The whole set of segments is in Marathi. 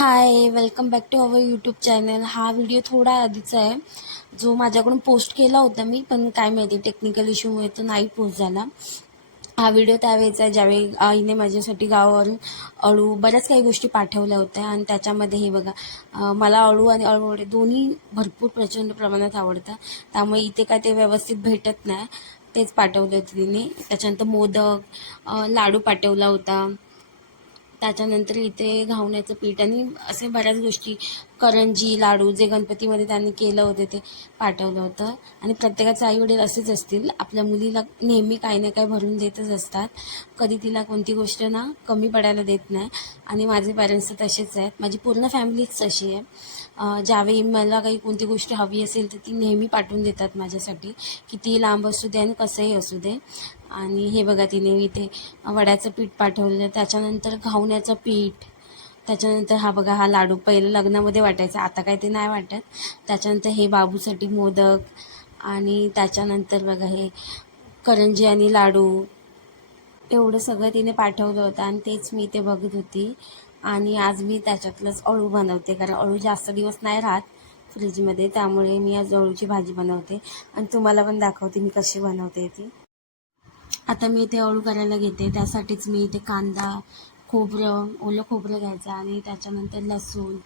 Hi welcome back to our YouTube channel हा व्हिडिओ थोडा आधीचा आहे. जो माझ्याकडून पोस्ट केला होता मी पण काय माहिती टेक्निकल इश्यूमुळे तो नाही पोस्ट झाला. हा व्हिडिओ त्यावेळेचा आहे ज्यावेळी आईने माझ्यासाठी गावावरून अळू बऱ्याच काही गोष्टी पाठवल्या होत्या. आणि त्याच्यामध्ये हे बघा मला अळू आणि अळूवडे दोन्ही भरपूर प्रचंड प्रमाणात आवडतात. त्यामुळे इथे काय ते व्यवस्थित भेटत नाही. तेच पाठवले होते तिने. त्याच्यानंतर मोदक लाडू पाठवला होता. त्याच्यानंतर इथे घावण्याचं पीठ आणि असे बऱ्याच गोष्टी करंजी लाडू जे गणपतीमध्ये त्यांनी केलं होतं ते पाठवलं होतं. आणि प्रत्येकाचे आईवडील असेच असतील. आपल्या मुलीला नेहमी काही ना काही भरून देतच असतात. कधी तिला कोणती गोष्ट ना कमी पडायला देत नाही. आणि माझे पॅरेंट्स तर तसेच आहेत. माझी पूर्ण फॅमिलीच तशी आहे. ज्यावेळी मला काही कोणती गोष्ट हवी असेल तर ती नेहमी पाठवून देतात माझ्यासाठी. किती लांब असू दे आणि कसंही असू दे. आणि हे बघा तिने इथे वड्याचं पीठ पाठवलं. त्याच्यानंतर घावण्याचं पीठ. त्याच्यानंतर हा बघा हा लाडू पहिलं लग्नामध्ये वाटायचा. आता काय ते नाही वाटत. त्याच्यानंतर हे बाबूसाठी मोदक आणि त्याच्यानंतर बघा हे करंजी आणि लाडू. एवढं सगळं तिने पाठवलं होतं आणि तेच मी ते बघत होती. आणि आज मी त्याच्यातलंच अळू बनवते कारण अळू जास्त दिवस नाही राहत फ्रीजमध्ये. त्यामुळे मी आज अळूची भाजी बनवते. आणि तुम्हाला पण दाखवते मी कशी बनवते ती. आता मी इथे अळू करायला घेते. त्यासाठीच मी इथे कांदा खोबरं ओलं खोबरं घ्यायचं आणि त्याच्यानंतर लसूण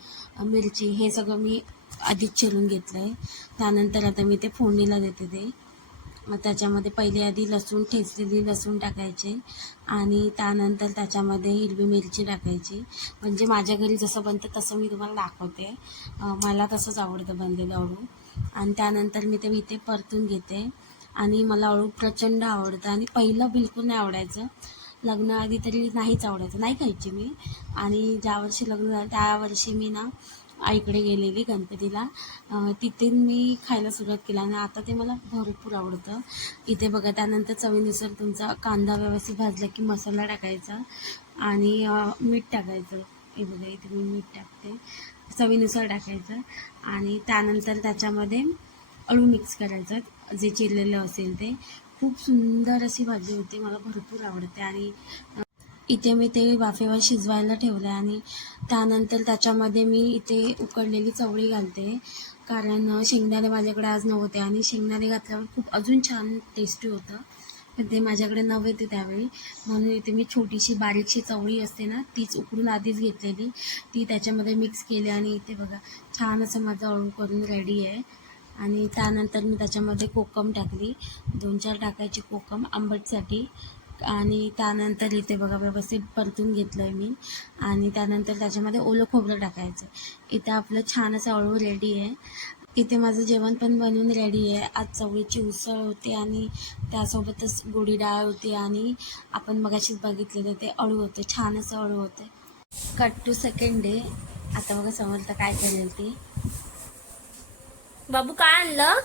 मिरची हे सगळं मी आधीच चिरून घेतलं आहे त्यानंतर आता मी ते फोडणीला देते ते. मग त्याच्यामध्ये पहिले आधी लसूण ठेचलेली लसूण टाकायचे आणि त्यानंतर त्याच्यामध्ये हिरवी मिरची टाकायची. म्हणजे माझ्या घरी जसं बनतं तसं मी तुम्हाला दाखवते. मला तसंच आवडतं बनलेलं अळू. आणि त्यानंतर मी ते इथे परतून घेते. आणि मला अळू प्रचंड आवडतं आणि पहिलं बिलकुल नाही आवडायचं. लग्नाआधी तरी नाहीच आवडायचं. नाही खायची मी. आणि ज्या वर्षी लग्न झालं त्या वर्षी मी ना आईकडे गेलेली गणपतीला. तिथे मी खायला सुरुवात केली आणि आता ते मला भरपूर आवडतं. इथे बघा त्यानंतर चवीनुसार तुमचा कांदा व्यवस्थित भाजला की मसाला टाकायचा आणि मीठ टाकायचं. हे बघा इथे मी मीठ टाकते. चवीनुसार टाकायचं आणि त्यानंतर त्याच्यामध्ये अळू मिक्स करायचं. जे चिरलेलं असेल ते. खूप सुंदर अशी भाजी होते. मला भरपूर आवडते. आणि इथे मी ते वाफेवर शिजवायला ठेवलं आहे आणि त्यानंतर त्याच्यामध्ये मी इथे उकडलेली चवळी घालते. कारण शेंगदाणे माझ्याकडे आज नव्हते. आणि शेंगदाणे घातल्यावर खूप अजून छान टेस्टी होतं. पण ते माझ्याकडे नव्हते त्यावेळी. म्हणून इथे मी छोटीशी बारीकशी चवळी असते ना तीच उकडून आधीच घेतलेली. ती त्याच्यामध्ये मिक्स केली. आणि इथे बघा छान असं माझं अळू करून रेडी आहे. आणि त्यानंतर मी त्याच्यामध्ये कोकम टाकली. दोन चार टाकायची कोकम आंबटसाठी. आणि त्यानंतर इथे बघा व्यवस्थित परतून घेतलं आहे मी. आणि त्यानंतर त्याच्यामध्ये ओलं खोबरं टाकायचं. इथे आपलं छान असं अळू रेडी आहे. इथे माझं जेवण पण बनवून रेडी आहे. आज चवळीची उसळ होती आणि त्यासोबतच गोडी डाळ होती आणि आपण मगाशीच बघितलेलं ते अळू होतं. छान असं अळू होतं. कट टू सेकंड डे आता बघा समजतं काय करेल ती. बाबू काय आणलं?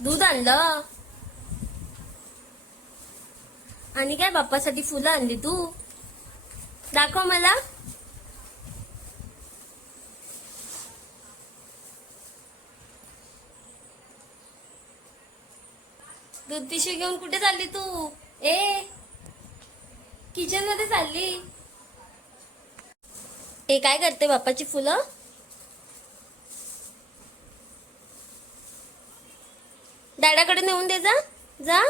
दूध आणलं? आणि काय बाप्पासाठी फुलं आणली तू? दाखव मला. दूध पिशवी घेऊन कुठे चालली तू? ए किचनमध्ये चालली. ए काय करते बाप्पाची फुलं? डॅडाकडे नेऊन दे जा. जा.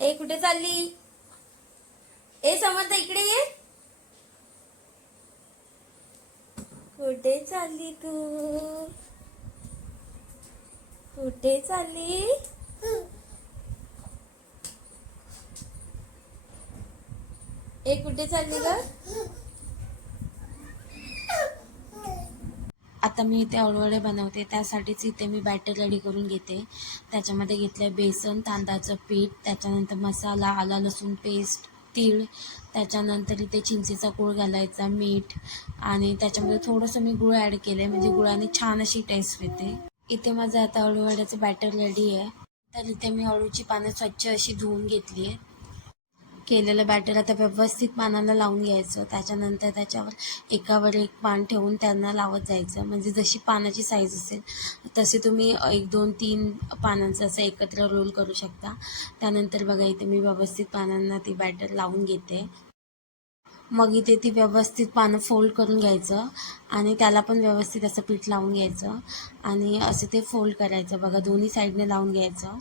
ए कुठे चालली? ए समर्थ इकडे ये. कुठे चालली तू? कुठे चालली? ए कुठे चालली ग? आता मी इथे अळवडे बनवते. त्यासाठीच इथे मी बॅटर रेडी करून घेते. त्याच्यामध्ये घेतलं आहे बेसन तांदळाचं पीठ त्याच्यानंतर मसाला आला लसूण पेस्ट तीळ त्याच्यानंतर इथे चिंचेचा गूळ घालायचा मीठ आणि त्याच्यामध्ये थोडंसं मी गूळ ॲड केलं आहे म्हणजे गुळाने छान अशी टेस्ट येते. इथे माझं आता अळूवड्याचं बॅटर रेडी आहे. तर इथे मी अळूची पानं स्वच्छ अशी धुवून घेतली आहे केलेलं बॅटर आता व्यवस्थित पानाला लावून घ्यायचं. त्याच्यानंतर त्याच्यावर एकावर एक पान ठेवून त्यांना लावत जायचं. म्हणजे जशी पानाची साईज असेल तसे तुम्ही एक दोन तीन पानांचं असं एकत्र रोल करू शकता. त्यानंतर बघा इथे मी व्यवस्थित पानांना ती बॅटर लावून घेते. मग इथे ती व्यवस्थित पानं फोल्ड करून घ्यायचं आणि त्याला पण व्यवस्थित असं पीठ लावून घ्यायचं आणि असं ते फोल्ड करायचं. बघा दोन्ही साईडने लावून घ्यायचं.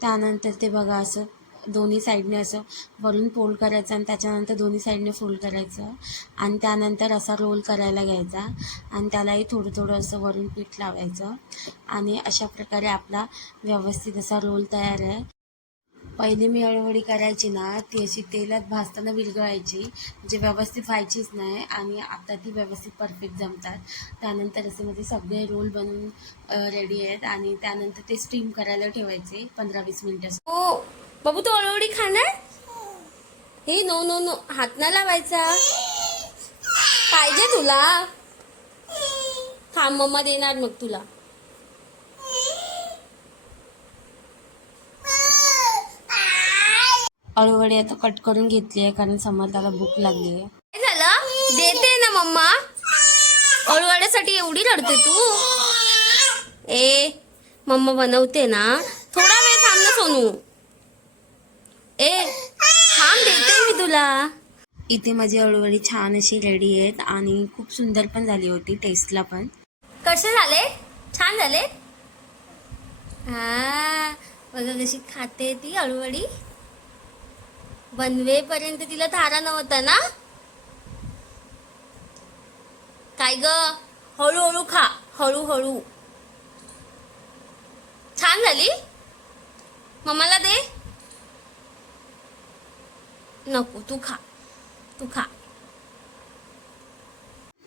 त्यानंतर ते बघा असं दोन्ही साईडने असं वरून फोल्ड करायचं आणि त्याच्यानंतर दोन्ही साईडने फोल्ड करायचं. आणि त्यानंतर असा रोल करायला घ्यायचा आणि त्यालाही थोडं थोडं असं वरून पीठ लावायचं. आणि अशा प्रकारे आपला व्यवस्थित असा रोल तयार आहे. पहिले मी हळूहळी करायची ना ती अशी तेलात भाजताना विरघळायची. जे व्यवस्थित व्हायचीच नाही आणि आता ती व्यवस्थित परफेक्ट जमतात. त्यानंतर असे म्हणजे सगळे रोल बनवून रेडी आहेत. आणि त्यानंतर ते स्टीम करायला ठेवायचे पंधरा वीस मिनटं. हो. बाबू तू अळवडी खाणार? हे नो नो नो. हात ना लावायचा. पाहिजे तुला. थांब मम्मा देणार मग तुला. अळूवडी आता कट करून घेतली आहे कारण समर्थाला भूक लागली आहे काय झालं? देते ना मम्मा. अळवाड्यासाठी एवढी रडते तू. ए मम्मा बनवते ना. थोडा वेळ थांब ना सोनू. ए थांब देते मी तुला. इथे माझी अळूवडी छान अशी रेडी आहेत आणि खूप सुंदर पण झाली होती टेस्टला पण. कसे झाले? छान झाले? हा बघा कशी खाते ती अळूवडी बनवेपर्यंत तिला थारा नव्हता ना? काय ग? हळूहळू खा हळूहळू. छान झाली? मम्माला दे. नको तू खा. तू खा.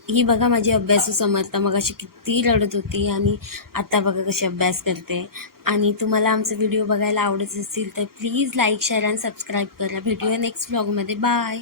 ही बघा माझी अभ्यासू समर्था. मग अशी किती रडत होती आणि आता बघा कशी अभ्यास करते. आणि तुम्हाला आमचा व्हिडिओ बघायला आवडत असेल तर प्लीज लाईक शेअर आणि सबस्क्राईब करा. व्हिडिओ नेक्स्ट ब्लॉगमध्ये बाय